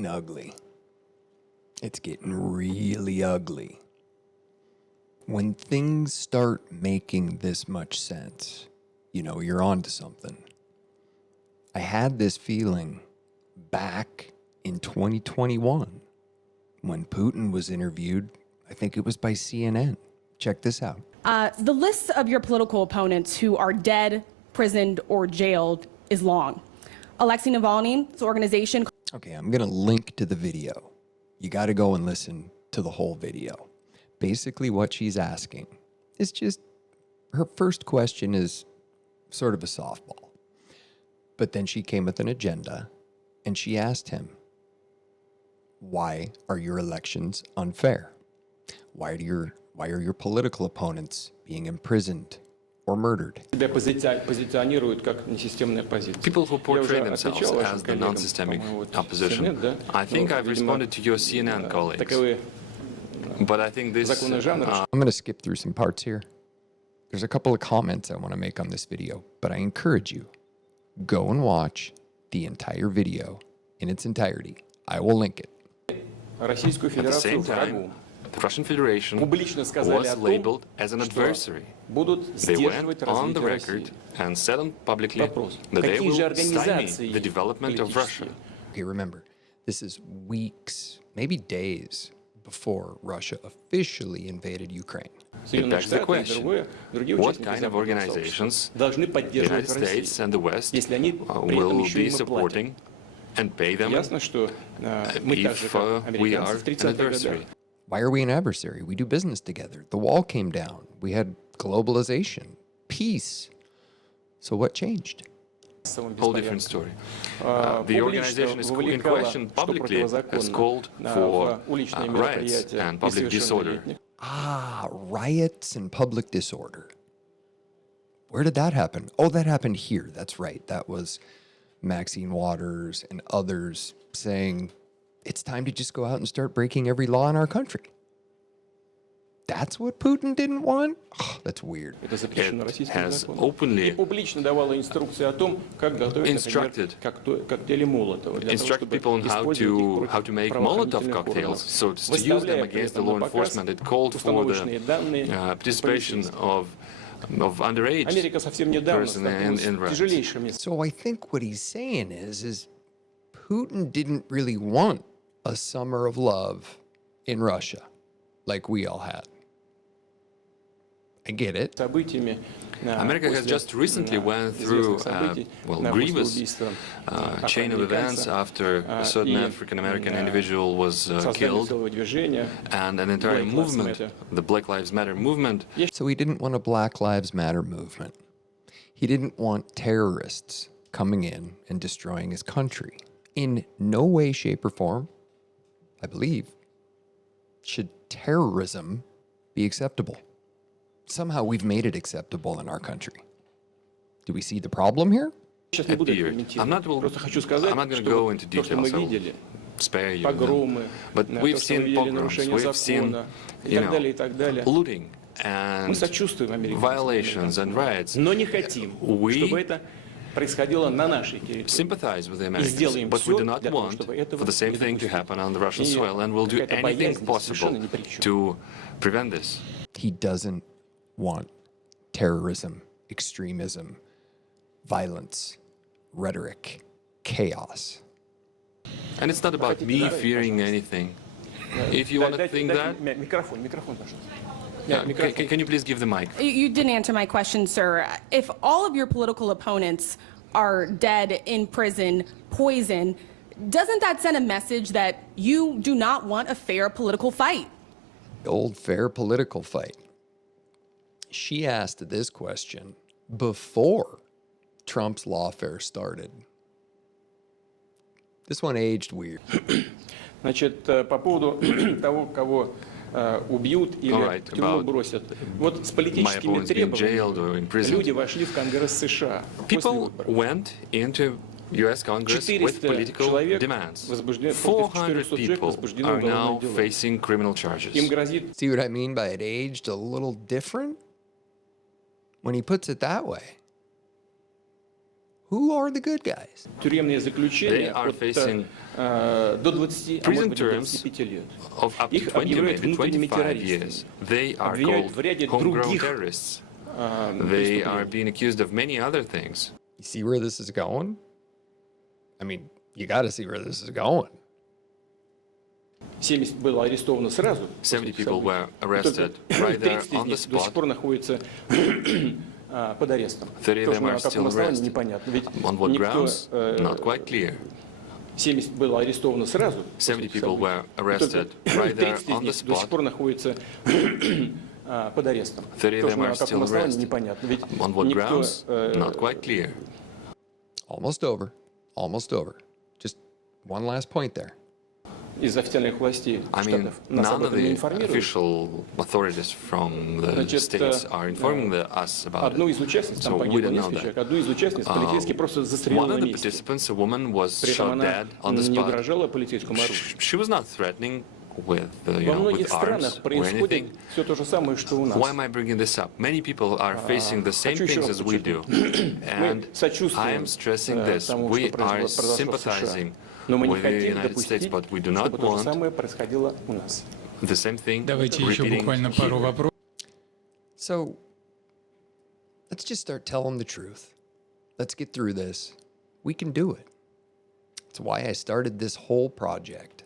getting ugly. It's getting really ugly. When things start making this much sense, you know, you're onto something. I had this feeling back in 2021 when Putin was interviewed. I think it was by CNN. Check this out. The list of your political opponents who are dead, prisoned, or jailed is long. Alexei Navalny's organization... Okay, I'm going to link to the video. You got to go and listen to the whole video. Basically, what she's asking is just... Her first question is sort of a softball. But then she came with an agenda, and she asked him, why are your elections unfair? Why are your political opponents being imprisoned or murdered? People who portray themselves as the non-systemic opposition. I think I've responded to your CNN colleagues. But I think this... I'm going to skip through some parts here. There's a couple of comments I want to make on this video, but I encourage you, go and watch the entire video in its entirety. I will link it. At the same time, the Russian Federation was labeled as an adversary. They went on the record and said publicly that they will stymie the development of Russia. Okay, remember, this is weeks, maybe days before Russia officially invaded Ukraine. It begs the question, what kind of organizations the United States and the West will be supporting and pay them if we are an adversary? Why are we an adversary? We do business together. The wall came down. We had globalization, peace. So what changed? Whole different story. The organization is in question publicly has called for riots and public disorder. Riots and public disorder. Where did that happen? Oh, that happened here. That's right. That was Maxine Waters and others saying it's time to just go out and start breaking every law in our country. That's what Putin didn't want? Oh, that's weird. It has openly instructed people on how to make Molotov cocktails, so to use them against the law enforcement. It called for the participation of underage person in riots. So I think what he's saying is Putin didn't really want a summer of love in Russia like we all had. I get it. America has just recently went through grievous chain of events after a certain African-American individual was killed, and an entire movement, the Black Lives Matter movement. So he didn't want a Black Lives Matter movement. He didn't want terrorists coming in and destroying his country. In no way, shape, or form, I believe, should terrorism be acceptable. Somehow we've made it acceptable in our country. Do we see the problem here? I'm not going to go into details. I'll spare you. But we've seen pogroms, we've seen, looting and violations and riots. We sympathize with the Americans, but we do not want for the same thing to happen on the Russian soil, and we'll do anything possible to prevent this. He doesn't want terrorism, extremism, violence, rhetoric, chaos. And it's not about me fearing anything. If you want to think that... Can you please give the mic? You didn't answer my question, sir. If all of your political opponents are dead, in prison, poisoned, doesn't that send a message that you do not want a fair political fight? The old fair political fight. She asked this question before Trump's lawfare started. This one aged weird. Значит, по поводу того, кого убьют или в тюрьму бросят. Вот с политическими требованиями люди вошли в Конгресс США. People went into U.S. Congress with political demands. 400 people are now facing criminal charges. See what I mean by it aged a little different? When he puts it that way. Who are the good guys? Тюремные They заключения are facing до 20, а может prison быть, до terms 25 лет. of up to Их 20, объявляют maybe внутренними 25 террористами. years. They are Обвиняют called в ряде homegrown других terrorists. They are преступлений. being accused of many other things. You see where this is going? I mean, you got to see where this is going. 70 было арестовано сразу. 70 people were Только arrested right there 30 on the из них до сих spot. пор находятся под арестом. 30 of Тоже them на are каком still основании arrested. непонятно. Ведь On what никто, grounds? Not quite clear. 70 было арестовано сразу. 70 people were Только arrested right there 30 из on the них до сих spot. пор находятся под арестом. 30 of Тоже them на are каком still основании arrested. непонятно. Ведь On what никто grounds? Not quite clear. Almost over. Almost over. Just one last point there. из официальных властей I mean, штатов нас об none of этом не the информируют. official authorities from the Значит, states are informing us about Одну it. из участниц, там So we погибло don't know несколько that. человек, одну из участниц полицейский просто застрелил One на of the месте. participants, a woman, was При этом shot она dead on the не spot. угрожала полицейскому оружию. She was not threatening with, Во многих with arms странах or происходит anything. все то же самое, что у нас. Why am I bringing this up? Many people are facing the same хочу еще things раз as we do. And сочувствуем, I am stressing this. тому, We что are произошло в США. sympathizing Но мы не with the хотим United States, допустить, but we do not чтобы то же want самое происходило у нас. the same thing Давайте еще repeating буквально пару here. вопросов. So let's just start telling the truth. Let's get through this. We can do it. It's why I started this whole project.